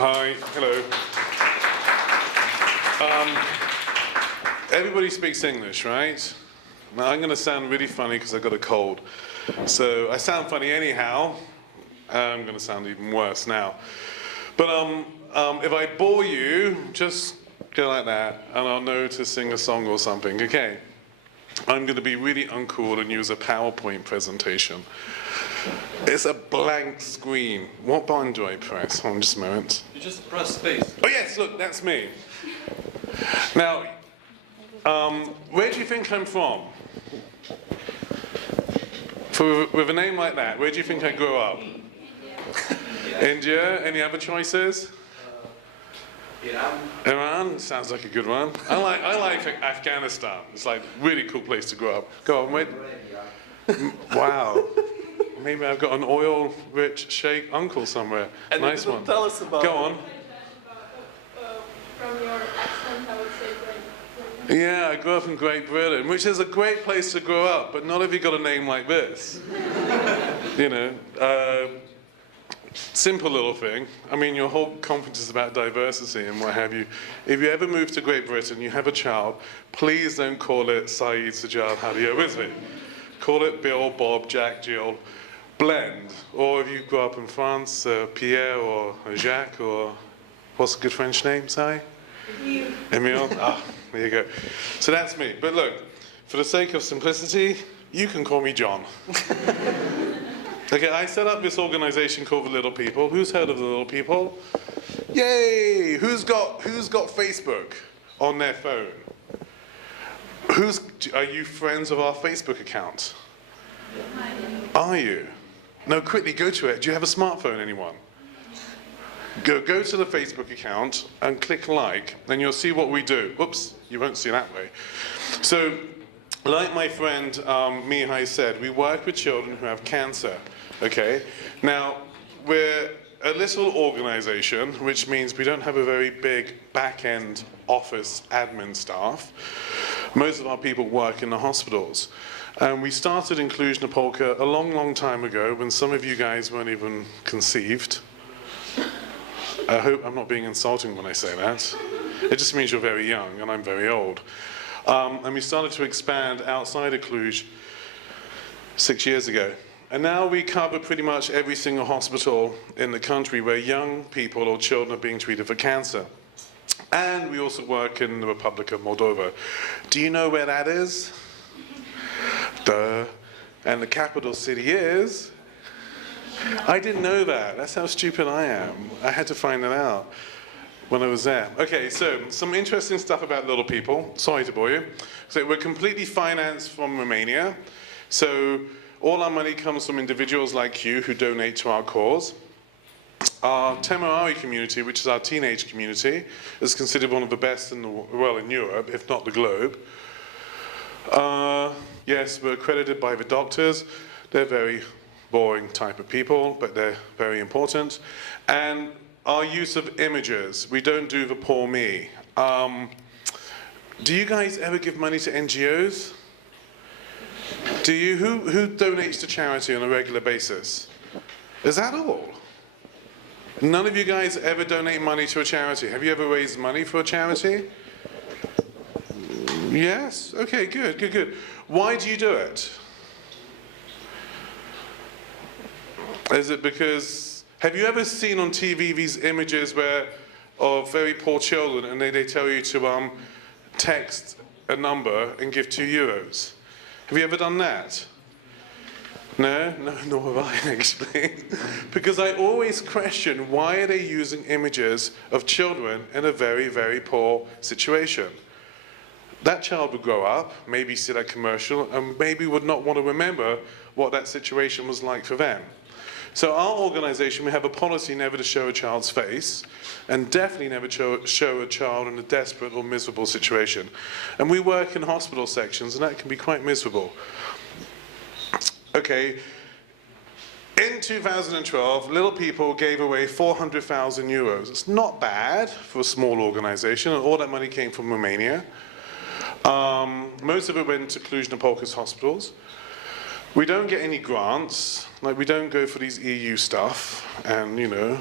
Hi, hello. Everybody speaks English, right? Now I'm going to sound really funny because I've got a cold. So I sound funny anyhow. I'm going to sound even worse now. But if I bore you, just go like that, and I'll know to sing a song or something, okay? I'm going to be really uncool and use a PowerPoint presentation. It's a blank screen. What button do I press? Hold on just a moment. You just press space. Oh yes, look, that's me. Now, where do you think I'm from? With a name like that, where do you think I grew up? India. Any other choices? Iran. Iran sounds like a good one. I like Afghanistan. It's like a really cool place to grow up. Go on, wait. Wow. Maybe I've got an oil-rich sheikh uncle somewhere. And nice one. Tell us about. Go on. From your accent, I would say Great Britain. Yeah, I grew up in Great Britain, which is a great place to grow up, but not if you got a name like this. You know, simple little thing. I mean, your whole conference is about diversity and what have you. If you ever move to Great Britain, you have a child, please don't call it Saeed Shajjad Rizvi. Call it Bill, Bob, Jack, Jill. Blend. Or if you grew up in France, Pierre or Jacques, or what's a good French name, Sai? Emile. Ah, there you go. So that's me. But look, for the sake of simplicity, you can call me John. Okay, I set up this organization called The Little People. Who's heard of The Little People? Yay! Who's got Facebook on their phone? Are you friends of our Facebook account? Are you? No, quickly go to it. Do you have a smartphone, anyone? Go to the Facebook account and click like, and you'll see what we do. Oops, you won't see that way. So, like my friend Mihai said, we work with children who have cancer. Okay? Now, we're a little organization, which means we don't have a very big back-end office admin staff. Most of our people work in the hospitals. And we started Inclusion Polka a long, long time ago when some of you guys weren't even conceived. I hope I'm not being insulting when I say that. It just means you're very young and I'm very old. And we started to expand outside of Cluj 6 years ago. And now we cover pretty much every single hospital in the country where young people or children are being treated for cancer. And we also work in the Republic of Moldova. Do you know where that is? Duh. And the capital city is? I didn't know that. That's how stupid I am. I had to find that out when I was there. Okay, so some interesting stuff about Little People. Sorry to bore you. So we're completely financed from Romania. So all our money comes from individuals like you who donate to our cause. Our Temerari community, which is our teenage community, is considered one of the best in in Europe, if not the globe. Yes, we're accredited by the doctors. They're very boring type of people, but they're very important. And our use of images, we don't do the poor me. Do you guys ever give money to NGOs? Do you? Who donates to charity on a regular basis? Is that all? None of you guys ever donate money to a charity. Have you ever raised money for a charity? Yes? Okay, good, good, good. Why do you do it? Is it because, have you ever seen on TV these images of very poor children and they tell you to text a number and give €2? Have you ever done that? No, nor have I actually. Because I always question, why are they using images of children in a very, very poor situation? That child would grow up, maybe see that commercial, and maybe would not want to remember what that situation was like for them. So our organization, we have a policy never to show a child's face, and definitely never show a child in a desperate or miserable situation. And we work in hospital sections, and that can be quite miserable. Okay, in 2012, Little People gave away €400,000. It's not bad for a small organization, and all that money came from Romania. Most of it went to Cluj-Napoca's hospitals. We don't get any grants, like we don't go for these EU stuff, and you know,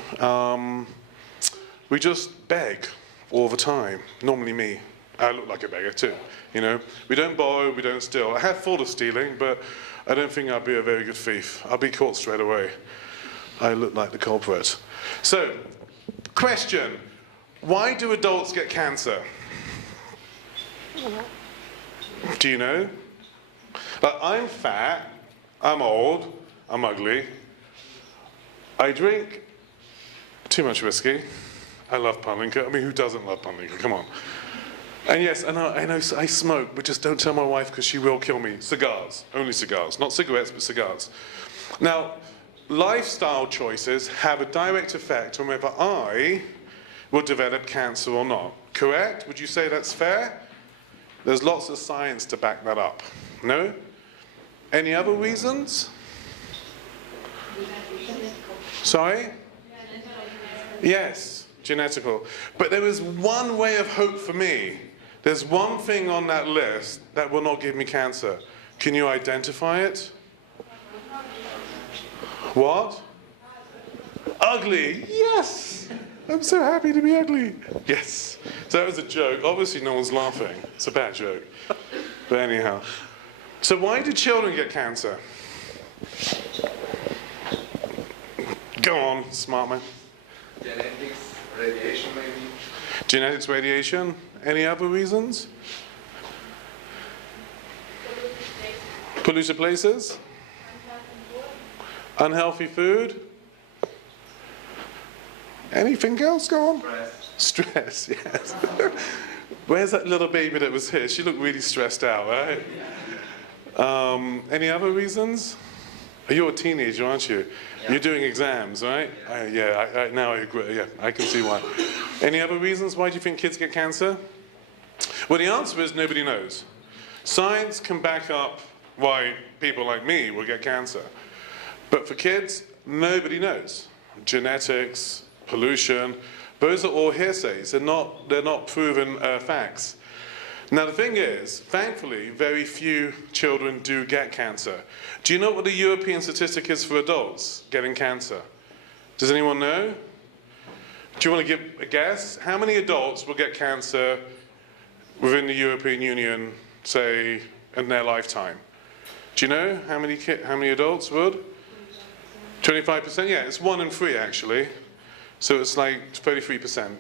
We just beg all the time. Normally me. I look like a beggar too, you know. We don't borrow, we don't steal. I have thought of stealing, but I don't think I'd be a very good thief. I'll be caught straight away. I look like the culprit. So, question. Why do adults get cancer? Do you know? Like, I'm fat, I'm old, I'm ugly. I drink too much whiskey. I love pun liquor. I mean, who doesn't love pun liquor? Come on. And yes, I know I smoke, but just don't tell my wife because she will kill me. Cigars, only cigars. Not cigarettes, but cigars. Now, lifestyle choices have a direct effect on whether I will develop cancer or not. Correct? Would you say that's fair? There's lots of science to back that up. No? Any other reasons? Sorry? Yes, genetical. But there is one way of hope for me. There's one thing on that list that will not give me cancer. Can you identify it? What? Ugly. Yes. I'm so happy to be ugly. Yes. So that was a joke. Obviously no one's laughing. It's a bad joke. But anyhow. So why do children get cancer? Go on, smart man. Genetics, radiation maybe. Genetics, radiation. Any other reasons? Polluted places? Unhealthy food? Anything else? Go on. Stress, yes. Where's that little baby that was here? She looked really stressed out, right? Any other reasons? You're a teenager, aren't you? Yeah. You're doing exams, right? Yeah, now I agree. Yeah, I can see why. Any other reasons why do you think kids get cancer? Well, the answer is nobody knows. Science can back up why people like me will get cancer. But for kids, nobody knows. Genetics, pollution, those are all hearsays. They're not proven facts. Now the thing is, thankfully, very few children do get cancer. Do you know what the European statistic is for adults getting cancer? Does anyone know? Do you want to give a guess? How many adults will get cancer within the European Union, say, in their lifetime? Do you know how many adults would? 25%? Yeah, it's 1 in 3 actually. So it's like 33%.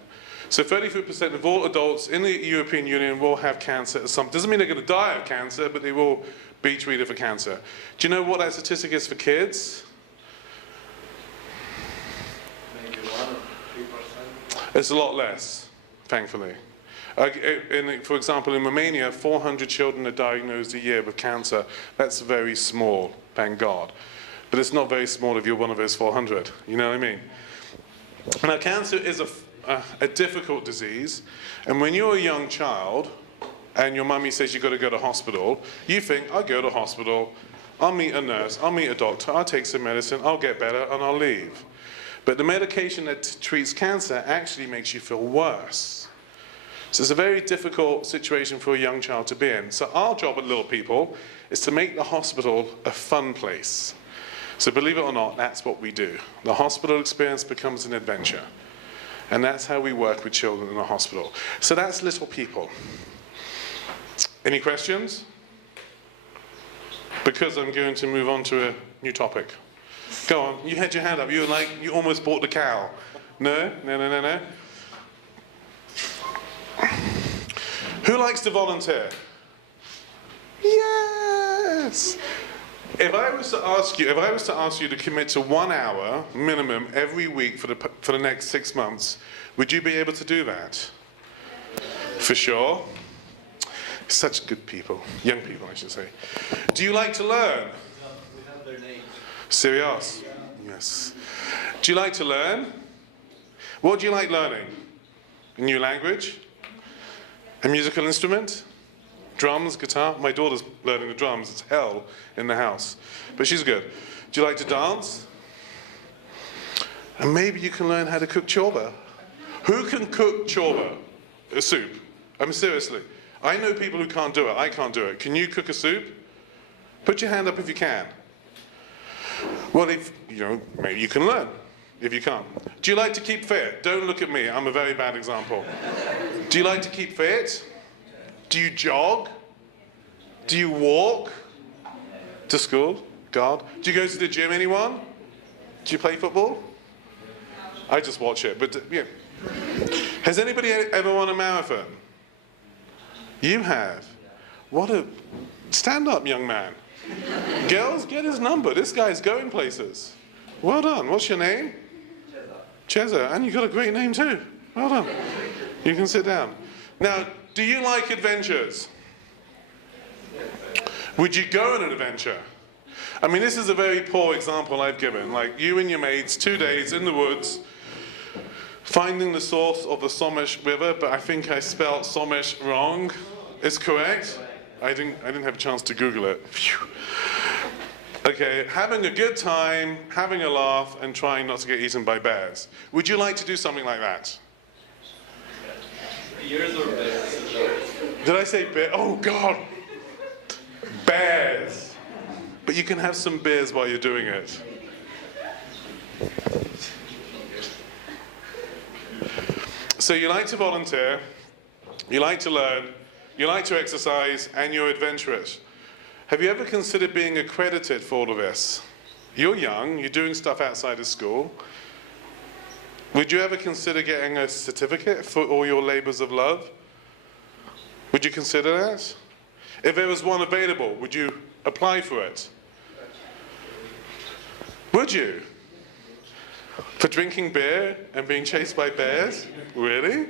So 33% of all adults in the European Union will have cancer at some. Doesn't mean they're going to die of cancer, but they will be treated for cancer. Do you know what that statistic is for kids? Maybe 1 or 3%. It's a lot less, thankfully. For example, in Romania, 400 children are diagnosed a year with cancer. That's very small, thank God. But it's not very small if you're one of those 400. You know what I mean? Now, cancer is a difficult disease, and when you're a young child and your mummy says you've got to go to hospital, you think, I'll go to hospital, I'll meet a nurse, I'll meet a doctor, I'll take some medicine, I'll get better, and I'll leave. But the medication that treats cancer actually makes you feel worse. So it's a very difficult situation for a young child to be in. So our job at Little People is to make the hospital a fun place. So believe it or not, that's what we do. The hospital experience becomes an adventure. And that's how we work with children in the hospital. So that's Little People. Any questions? Because I'm going to move on to a new topic. Go on, you had your hand up. You were like, you almost bought the cow. No? No, no, no, no. Who likes to volunteer? Yes! If I was to ask you to commit to 1 hour minimum every week for the next 6 months, would you be able to do that? For sure. Such good people, young people, I should say. Do you like to learn? We have their names. Serious? Yes. Do you like to learn? What do you like learning? A new language? A musical instrument? Drums, guitar? My daughter's learning the drums. It's hell in the house. But she's good. Do you like to dance? And maybe you can learn how to cook chorba. Who can cook chorba? A soup. I mean, seriously. I know people who can't do it. I can't do it. Can you cook a soup? Put your hand up if you can. Well, if, maybe you can learn. if you can't. Do you like to keep fit? Don't look at me, I'm a very bad example. Do you like to keep fit? Do you jog? Do you walk to school? God. Do you go to the gym, anyone? Do you play football? I just watch it, but yeah. Has anybody ever won a marathon? You have. What a... Stand up, young man. Girls, get his number. This guy's going places. Well done. What's your name? Cheza. And you got a great name too. Well done. You can sit down. Now, do you like adventures? Would you go on an adventure? I mean, this is a very poor example I've given. Like you and your mates, 2 days in the woods, finding the source of the Somish River, but I think I spelled Somish wrong. Is correct? I didn't have a chance to Google it. Phew. Okay, having a good time, having a laugh, and trying not to get eaten by bears. Would you like to do something like that? Years or bears? Did I say bear? Oh God! Bears. But you can have some beers while you're doing it. So you like to volunteer, you like to learn, you like to exercise, and you're adventurous. Have you ever considered being accredited for all of this? You're young, you're doing stuff outside of school. Would you ever consider getting a certificate for all your labors of love? Would you consider that? If there was one available, would you apply for it? Would you? For drinking beer and being chased by bears? Really?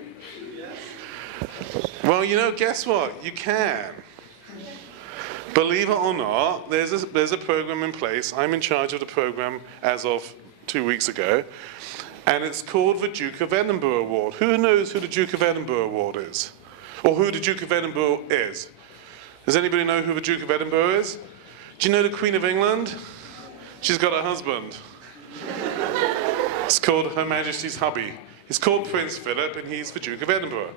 Well, you know, guess what? You can. Believe it or not, there's a program in place. I'm in charge of the program as of 2 weeks ago. And it's called the Duke of Edinburgh Award. Who knows who the Duke of Edinburgh Award is? Or who the Duke of Edinburgh is? Does anybody know who the Duke of Edinburgh is? Do you know the Queen of England? She's got a husband. It's called Her Majesty's hubby. He's called Prince Philip, and he's the Duke of Edinburgh.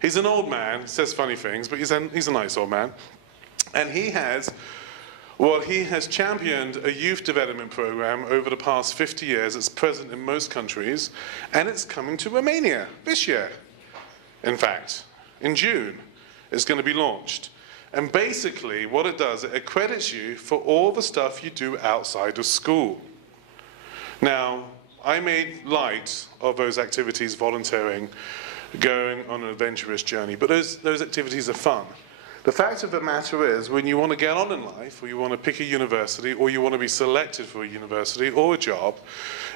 He's an old man, says funny things, but he's a nice old man. And he has championed a youth development program over the past 50 years. It's present in most countries, and it's coming to Romania this year. In fact, in June, it's going to be launched. And basically, what it does, it accredits you for all the stuff you do outside of school. Now, I made light of those activities, volunteering, going on an adventurous journey, but those activities are fun. The fact of the matter is, when you want to get on in life, or you want to pick a university, or you want to be selected for a university or a job,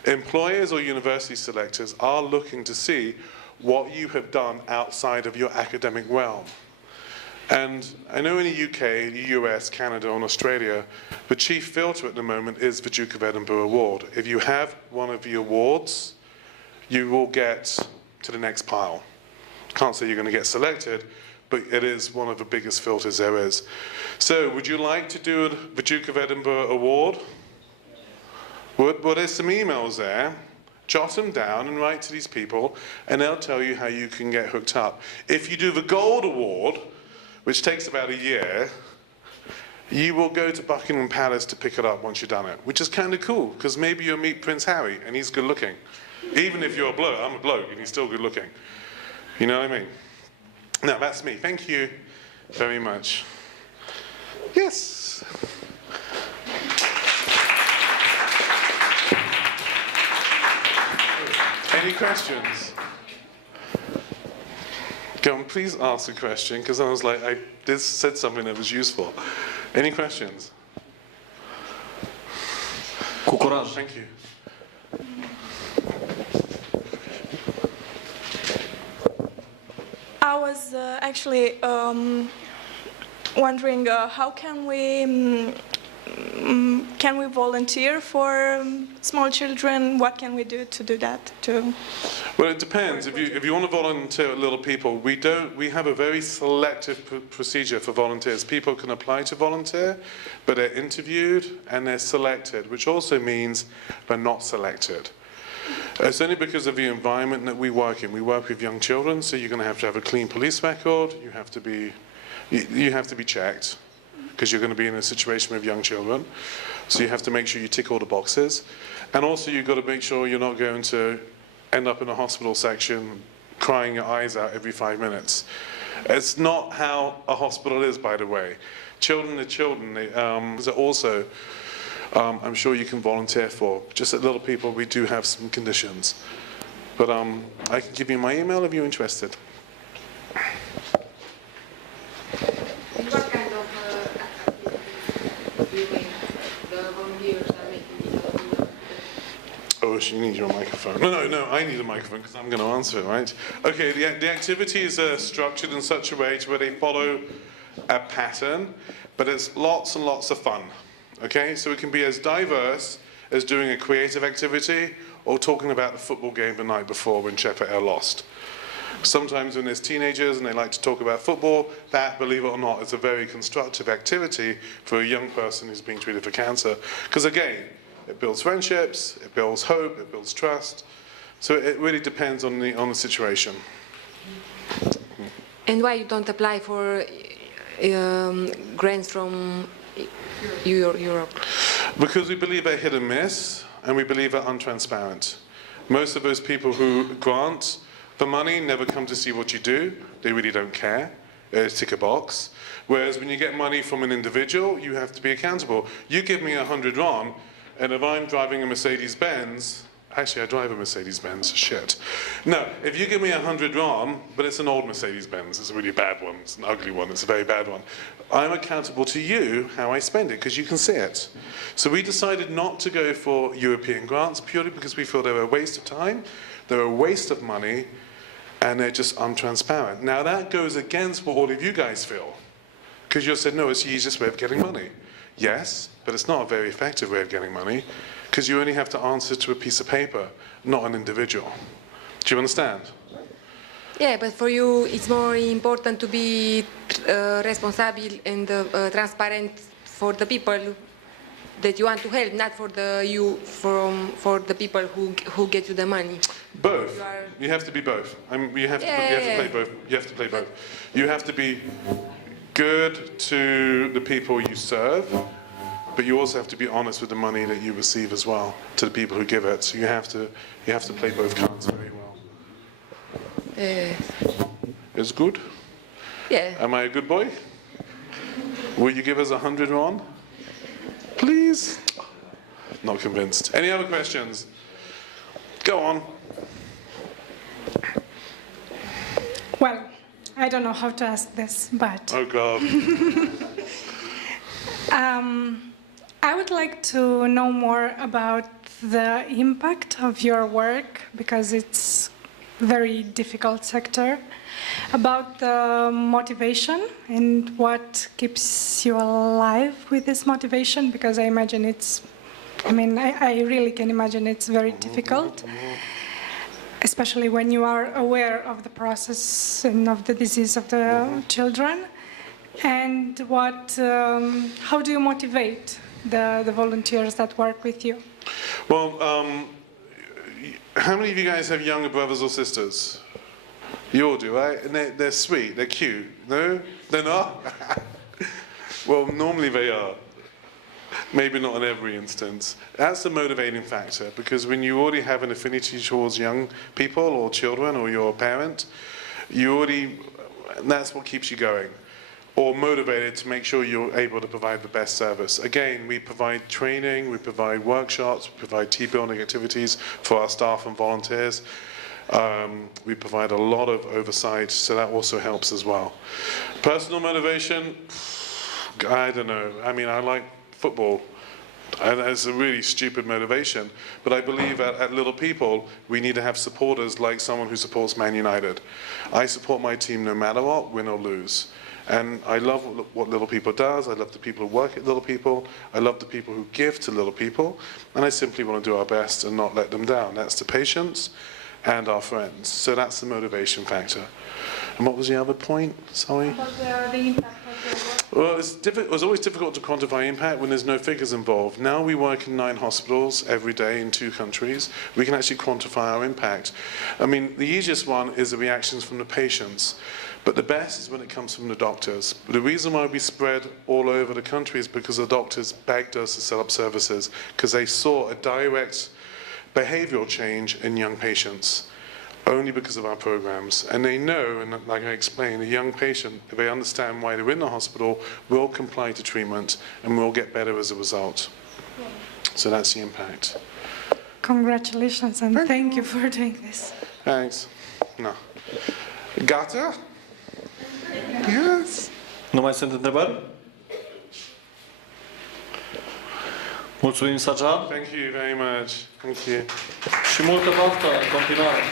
employers or university selectors are looking to see what you have done outside of your academic realm. And I know in the UK, the US, Canada, and Australia, the chief filter at the moment is the Duke of Edinburgh Award. If you have one of the awards, you will get to the next pile. Can't say you're going to get selected, but it is one of the biggest filters there is. So, would you like to do the Duke of Edinburgh Award? Well, there's some emails there. Jot them down and write to these people, and they'll tell you how you can get hooked up. If you do the Gold Award, which takes about a year, you will go to Buckingham Palace to pick it up once you've done it, which is kind of cool, because maybe you'll meet Prince Harry, and he's good looking. Even if you're a bloke, I'm a bloke, and he's still good looking. You know what I mean? Now, that's me. Thank you very much. Yes. Any questions? Go on, please ask a question, because I was like, I said something that was useful. Any questions? Cu curaj. Thank you. I was actually wondering how can we volunteer for small children? What can we do to do that? Well, it depends. If you want to volunteer with little people, we have a very selective procedure for volunteers. People can apply to volunteer, but they're interviewed and they're selected, which also means they're not selected. It's only because of the environment that we work in. We work with young children, so you're going to have a clean police record. You have to be checked. because you're going to be in a situation with young children. So you have to make sure you tick all the boxes. And also you've got to make sure you're not going to end up in a hospital section crying your eyes out every 5 minutes. It's not how a hospital is, by the way. Children are children. There's also, I'm sure you can volunteer for. Just at Little People, we do have some conditions. But I can give you my email if you're interested. What kind of activities the volunteers are making? Oh, she needs your microphone. No, I need a microphone because I'm going to answer it, right? Okay, the activities are structured in such a way to where they follow a pattern, but it's lots and lots of fun. Okay, so it can be as diverse as doing a creative activity or talking about the football game the night before when Sheffield lost. Sometimes when there's teenagers and they like to talk about football, that, believe it or not, is a very constructive activity for a young person who's being treated for cancer. Because again, it builds friendships, it builds hope, it builds trust. So it really depends on the situation. And why you don't apply for grants from Europe? Because we believe they're hit and miss, and we believe they're untransparent. Most of those people who grant the money never come to see what you do. They really don't care. They tick a box. Whereas when you get money from an individual, you have to be accountable. You give me 100 RON, and if I'm driving a Mercedes-Benz, actually I drive a Mercedes-Benz, shit. No, if you give me 100 RON, but it's an old Mercedes-Benz, it's a really bad one, it's an ugly one, it's a very bad one, I'm accountable to you how I spend it, because you can see it. So we decided not to go for European grants, purely because we feel they're a waste of time, they're a waste of money, and they're just untransparent. Now that goes against what all of you guys feel, because you said, no, it's the easiest way of getting money. Yes, but it's not a very effective way of getting money, because you only have to answer to a piece of paper, not an individual. Do you understand? Yeah, but for you it's more important to be responsible and transparent for the people that you want to help, not for the people who get you the money. Both. You have to be both. You have to play both. You have to play both. You have to be good to the people you serve, but you also have to be honest with the money that you receive as well to the people who give it. So you have to play both cards very well. It's good? Yeah. Am I a good boy? Will you give us 100 RON? Please? Not convinced. Any other questions? Go on. Well, I don't know how to ask this, but Oh God. I would like to know more about the impact of your work, because it's a very difficult sector, about the motivation and what keeps you alive with this motivation, because I imagine I really can imagine it's very difficult, especially when you are aware of the process and of the disease of the children. And how do you motivate the volunteers that work with you? Well, how many of you guys have younger brothers or sisters? You all do, right? And they're sweet, they're cute. No? They're not? Well, normally they are. Maybe not in every instance. That's the motivating factor, because when you already have an affinity towards young people or children or your parent, that's what keeps you going, or motivated to make sure you're able to provide the best service. Again, we provide training, we provide workshops, we provide team-building activities for our staff and volunteers. We provide a lot of oversight, so that also helps as well. Personal motivation, I don't know. I mean, I like football, and it's a really stupid motivation, but I believe at Little People we need to have supporters like someone who supports Man United. I support my team no matter what, win or lose, and I love what Little People does. I love the people who work at Little People. I love the people who give to Little People, and I simply want to do our best and not let them down. That's the patients and our friends. So that's the motivation factor. And what was the other point? Sorry? About the impact of your work. Well, it was always difficult to quantify impact when there's no figures involved. Now we work in 9 hospitals every day in 2 countries. We can actually quantify our impact. I mean, the easiest one is the reactions from the patients, but the best is when it comes from the doctors. But the reason why we spread all over the country is because the doctors begged us to set up services because they saw a direct behavioral change in young patients. Only because of our programs. And they know, and like I explained, a young patient, if they understand why they're in the hospital, will comply to treatment and will get better as a result. So that's the impact. Congratulations and thank you for doing this. Thanks. No. Gata? Yes. Nu mai sunt întrebări? Mulțumim, Shajjad. Thank you very much. Thank you. Și multă baftă în continuare.